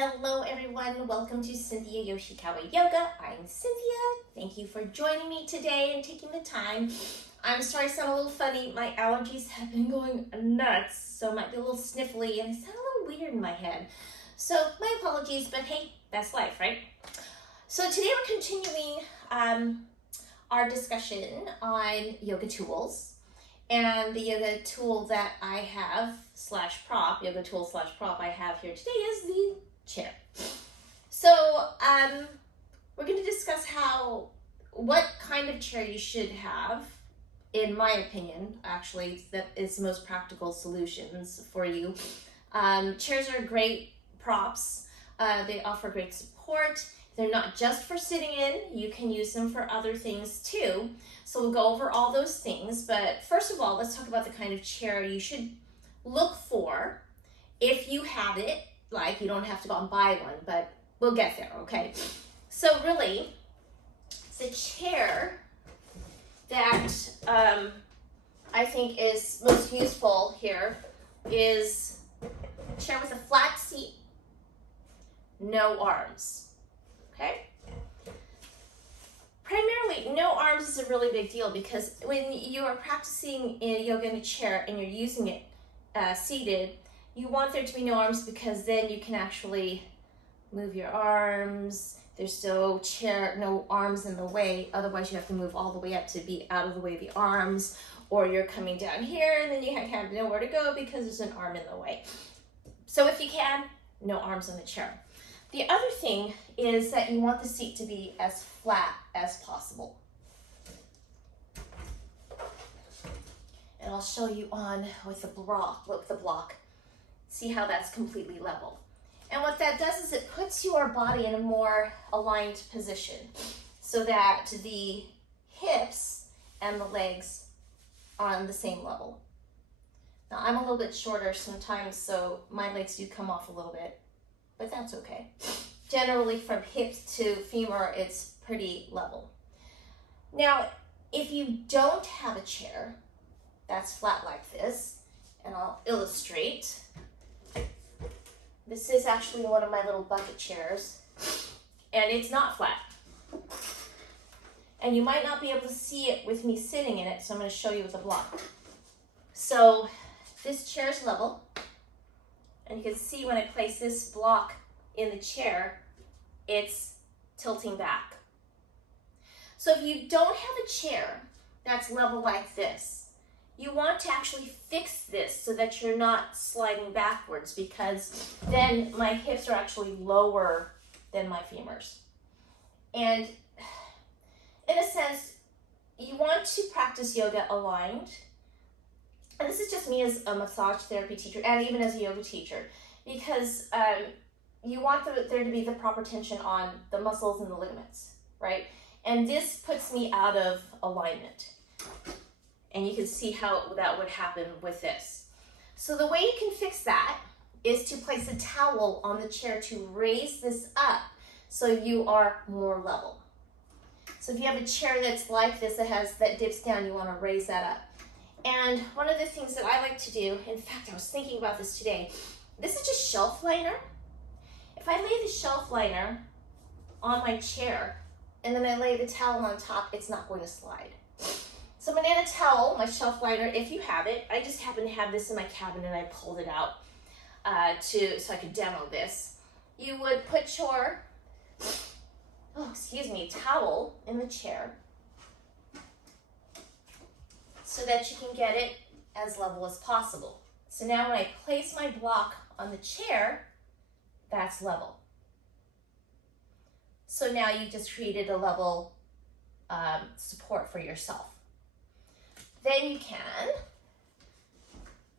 Hello everyone, welcome to Cynthia Yoshikawa Yoga. I'm Cynthia. Thank you for joining me today and taking the time. I'm sorry I sound a little funny. My allergies have been going nuts, so it might be a little sniffly and I sound a little weird in my head. So my apologies, but hey, that's life, right? So today we're continuing our discussion on yoga tools. And the yoga tool that I have, yoga tool / prop I have here today is the chair. So we're going to discuss what kind of chair you should have, in my opinion, actually, that is the most practical solutions for you. Chairs are great props. They offer great support. They're not just for sitting in. You can use them for other things too. So we'll go over all those things. But first of all, let's talk about the kind of chair you should look for if you have it. Like, you don't have to go and buy one, but we'll get there, okay? So really, the chair that I think is most useful here is a chair with a flat seat, no arms. Okay? Primarily, no arms is a really big deal because when you are practicing yoga in a chair and you're using it seated, you want there to be no arms because then you can actually move your arms. There's no arms in the way. Otherwise, you have to move all the way up to be out of the way of the arms, or you're coming down here and then you have nowhere to go because there's an arm in the way. So if you can, no arms on the chair. The other thing is that you want the seat to be as flat as possible. And I'll show you on with the block. See how that's completely level. And what that does is it puts your body in a more aligned position so that the hips and the legs are on the same level. Now I'm a little bit shorter sometimes, so my legs do come off a little bit, but that's okay. Generally from hips to femur, it's pretty level. Now, if you don't have a chair that's flat like this, and I'll illustrate. This is actually one of my little bucket chairs, and it's not flat. And you might not be able to see it with me sitting in it, so I'm going to show you with a block. So this chair is level, and you can see when I place this block in the chair, it's tilting back. So if you don't have a chair that's level like this, you want to actually fix this so that you're not sliding backwards, because then my hips are actually lower than my femurs. And in a sense, you want to practice yoga aligned. And this is just me as a massage therapy teacher and even as a yoga teacher, because you want there to be the proper tension on the muscles and the ligaments, right? And this puts me out of alignment. And you can see how that would happen with this. So the way you can fix that is to place a towel on the chair to raise this up so you are more level. So if you have a chair that's like this, that dips down, you want to raise that up. And one of the things that I like to do, in fact, I was thinking about this today, this is just shelf liner. If I lay the shelf liner on my chair and then I lay the towel on top, it's not going to slide. So I'm going to add a towel, my shelf liner, if you have it. I just happen to have this in my cabinet and I pulled it out so I could demo this. You would put your, towel in the chair so that you can get it as level as possible. So now when I place my block on the chair, that's level. So now you just created a level support for yourself. Then you can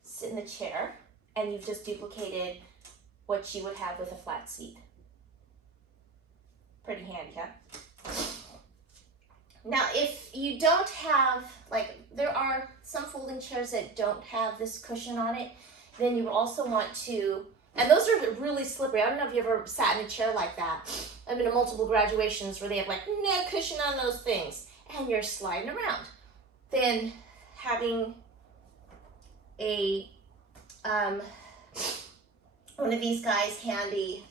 sit in the chair and you've just duplicated what you would have with a flat seat. Pretty handy, huh? Now, if you don't have, there are some folding chairs that don't have this cushion on it, then you would also want to, and those are really slippery. I don't know if you ever sat in a chair like that. I've been to multiple graduations where they have no cushion on those things, and you're sliding around. Then having a one of these guys handy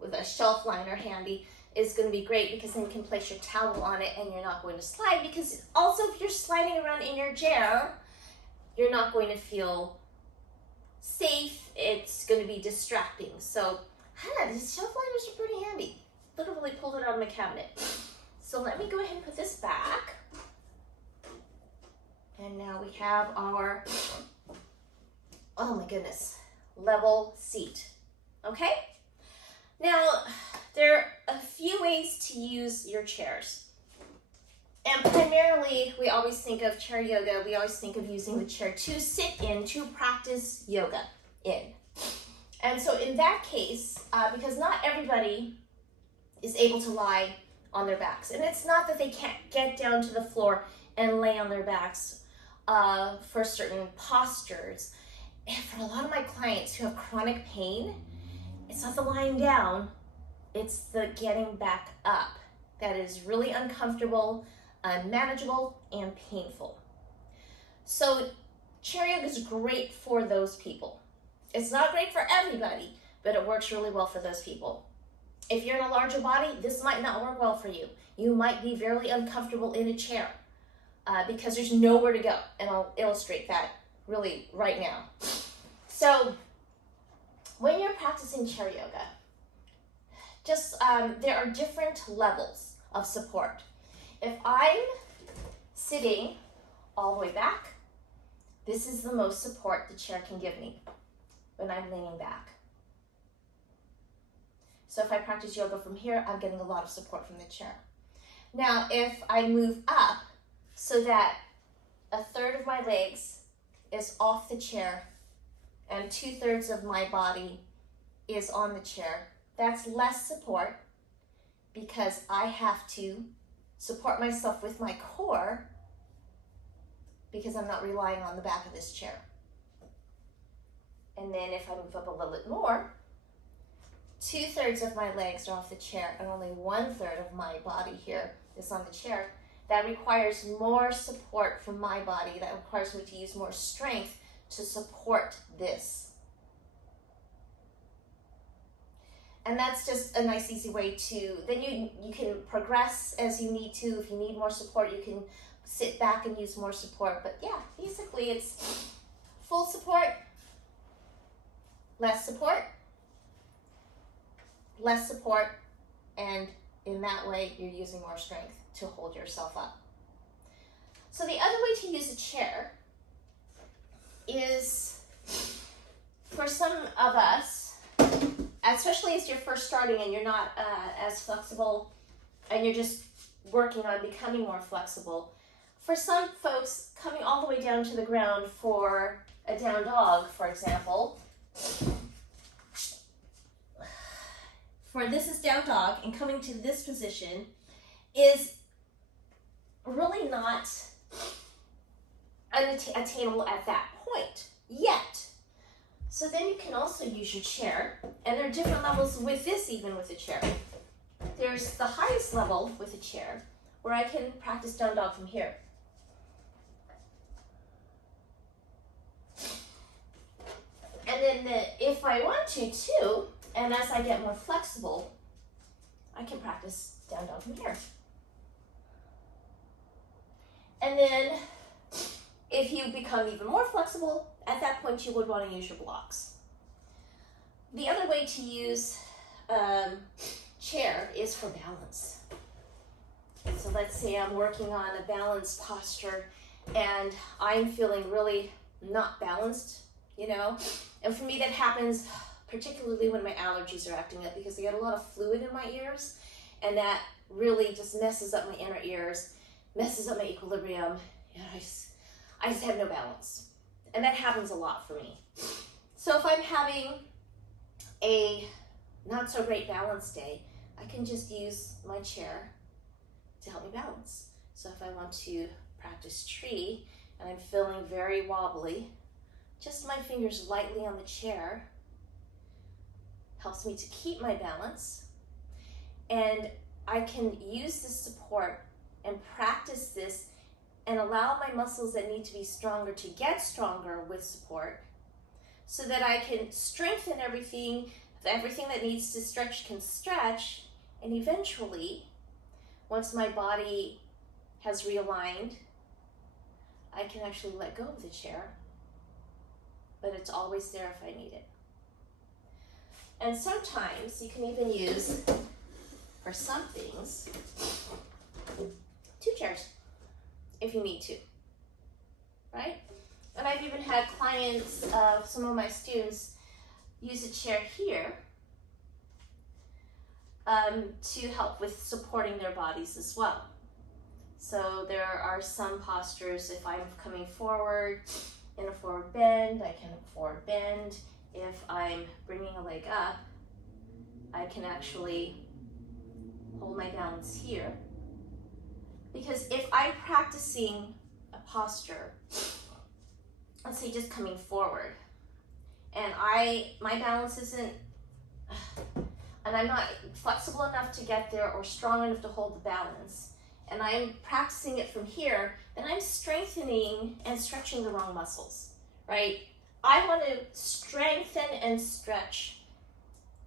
with a shelf liner handy is going to be great, because then you can place your towel on it and you're not going to slide, because also if you're sliding around in your chair, you're not going to feel safe. It's going to be distracting. So these shelf liners are pretty handy. Literally pulled it out of my cabinet. So let me go ahead and put this back. And now we have our, oh my goodness, level seat. Okay? Now, there are a few ways to use your chairs. And primarily, we always think of chair yoga, we always think of using the chair to sit in, to practice yoga in. And so in that case, because not everybody is able to lie on their backs, and it's not that they can't get down to the floor and lay on their backs for certain postures. And for a lot of my clients who have chronic pain, it's not the lying down, it's the getting back up that is really uncomfortable, unmanageable, and painful. So chair yoga is great for those people. It's not great for everybody, but it works really well for those people. If you're in a larger body, this might not work well for you. You might be very uncomfortable in a chair because there's nowhere to go, and I'll illustrate that really right now. So when you're practicing chair yoga, just there are different levels of support. If I'm sitting all the way back, this is the most support the chair can give me when I'm leaning back. So if I practice yoga from here, I'm getting a lot of support from the chair. Now, if I move up so that a third of my legs is off the chair and 2/3 of my body is on the chair, that's less support, because I have to support myself with my core, because I'm not relying on the back of this chair. And then if I move up a little bit more, 2/3 of my legs are off the chair and only 1/3 of my body here is on the chair. That requires more support from my body. That requires me to use more strength to support this. And that's just a nice, easy way to, then you can progress as you need to. If you need more support, you can sit back and use more support. But yeah, basically it's full support, less support, less support, and in that way, you're using more strength to hold yourself up. So the other way to use a chair is, for some of us, especially as you're first starting and you're not as flexible and you're just working on becoming more flexible, for some folks, coming all the way down to the ground for a down dog, for example, for this is down dog, and coming to this position is really not unattainable at that point yet. So then you can also use your chair, and there are different levels with this, even with a chair. There's the highest level with a chair, where I can practice down dog from here. And then if I want to too, and as I get more flexible, I can practice down dog from here. And then if you become even more flexible, at that point you would want to use your blocks. The other way to use chair is for balance. So let's say I'm working on a balance posture and I'm feeling really not balanced, and for me that happens particularly when my allergies are acting up, because I get a lot of fluid in my ears, and that really just messes up my inner ears, messes up my equilibrium, and I just have no balance. And that happens a lot for me. So if I'm having a not so great balance day, I can just use my chair to help me balance. So if I want to practice tree and I'm feeling very wobbly, just my fingers lightly on the chair helps me to keep my balance. And I can use this support and practice this and allow my muscles that need to be stronger to get stronger with support, so that I can strengthen everything everything that needs to stretch can stretch, and eventually, once my body has realigned, I can actually let go of the chair, but it's always there if I need it. And sometimes you can even use, for some things, 2 chairs if you need to, right? And I've even had clients, some of my students, use a chair here to help with supporting their bodies as well. So there are some postures, if I'm coming forward in a forward bend, I can forward bend. If I'm bringing a leg up, I can actually hold my balance here. Because if I'm practicing a posture, let's say just coming forward, and my balance isn't, and I'm not flexible enough to get there or strong enough to hold the balance, and I'm practicing it from here, then I'm strengthening and stretching the wrong muscles, right? I want to strengthen and stretch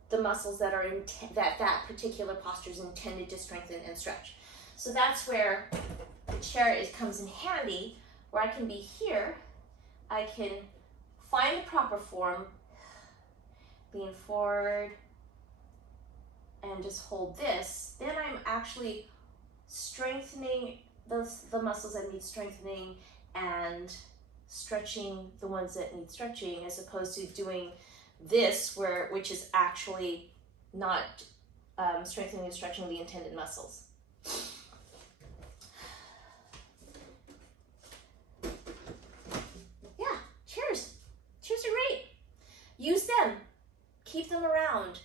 the muscles that are that particular posture is intended to strengthen and stretch. So that's where the chair comes in handy, where I can be here, I can find the proper form, lean forward, and just hold this. Then I'm actually strengthening the muscles that need strengthening and stretching the ones that need stretching, as opposed to doing this, which is actually not strengthening and stretching the intended muscles. Yeah, chairs. Chairs are great. Use them. Keep them around.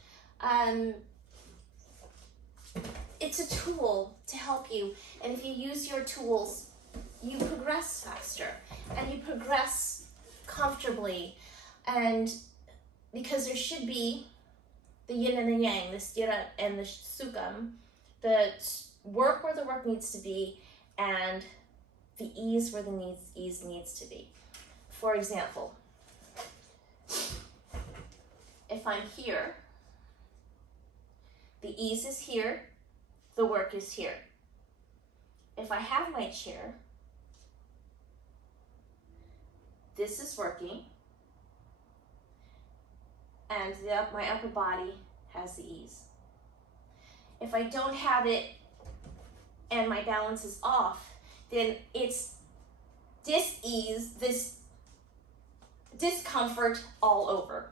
It's a tool to help you, and if you use your tools, you progress faster and you progress comfortably. And because there should be the yin and the yang, the stira and the sukham, the work where the work needs to be and the ease where the ease needs to be. For example, if I'm here, the ease is here, the work is here. If I have my chair, this is working, and my upper body has the ease. If I don't have it and my balance is off, then it's dis-ease, this discomfort all over.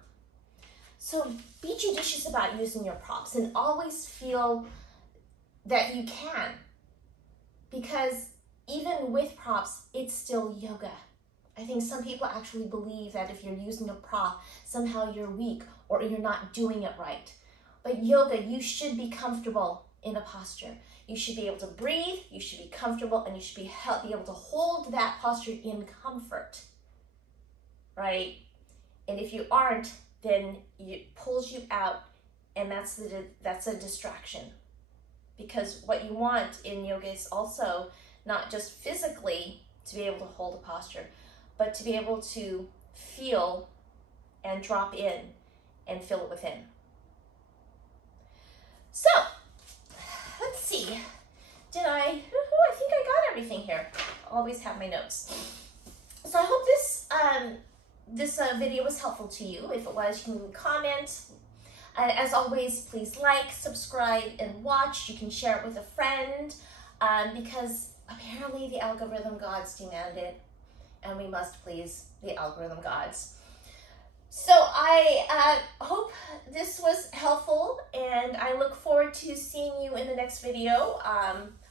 So be judicious about using your props and always feel that you can, because even with props, it's still yoga. I think some people actually believe that if you're using a prop, somehow you're weak or you're not doing it right. But yoga, you should be comfortable in a posture. You should be able to breathe, you should be comfortable, and you should be able to hold that posture in comfort, right? And if you aren't, then it pulls you out, and that's a distraction. Because what you want in yoga is also not just physically to be able to hold a posture, but to be able to feel and drop in and feel it within. So, let's see. I think I got everything here. I always have my notes. So I hope this video was helpful to you. If it was, you can comment. As always, please like, subscribe, and watch. You can share it with a friend, because apparently the algorithm gods demand it, and we must please the algorithm gods. So I hope this was helpful, and I look forward to seeing you in the next video.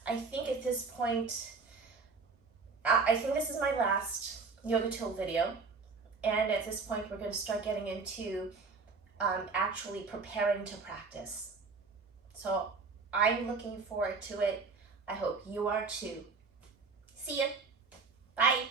I think at this point, I think this is my last yoga tool video, and at this point we're going to start getting into actually preparing to practice. So I'm looking forward to it. I hope you are too. See ya. Bye.